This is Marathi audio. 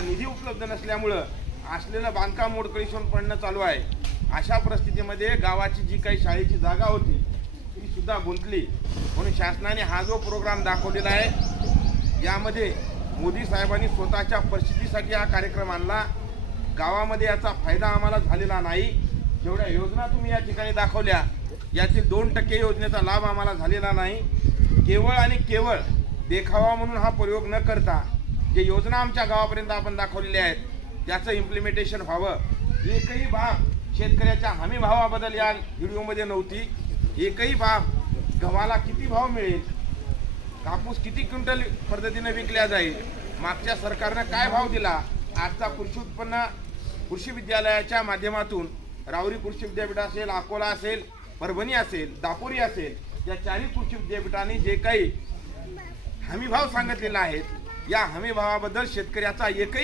निधी उपलब्ध नसल्यामुळं असलेलं बांधकाम मोडकळीस पडणं चालू आहे। अशा परिस्थितीमध्ये गावाची जी काही शाळेची जागा होती ती सुद्धा गुंतली। म्हणून शासनाने हा जो प्रोग्राम दाखवलेला आहे यामध्ये मोदी साहेबांनी स्वतःच्या परिस्थितीसाठी हा कार्यक्रम आणला। गावामध्ये याचा फायदा आम्हाला झालेला नाही। जेवढ्या योजना तुम्ही या ठिकाणी दाखवल्या यातील 2% योजनेचा लाभ आम्हाला झालेला नाही। केवळ आणि केवळ देखावा म्हणून हा प्रयोग न करता जे योजना आमच्या गावापर्यंत आपण दाखवलेल्या आहेत त्याचं इम्प्लिमेंटेशन व्हावं। एकही बाब शेतकऱ्याच्या हमी भावाबद्दल या व्हिडिओमध्ये नव्हती। एकही बाब गव्हाला किती भाव मिळेल, कापूस किती क्विंटल पद्धतीने विकल्या जाईल, मागच्या सरकारनं काय भाव दिला, आजचा कृषी विद्यालयाच्या माध्यमातून राहुरी कृषी विद्यापीठ असेल, अकोला असेल, परभणी असेल, दापोरी असेल, या चारही कृषी विद्यापीठांनी जे काही हमी भाव सांगितलेला आहे या हमी भावाबद्दल शेतकऱ्याचा एकही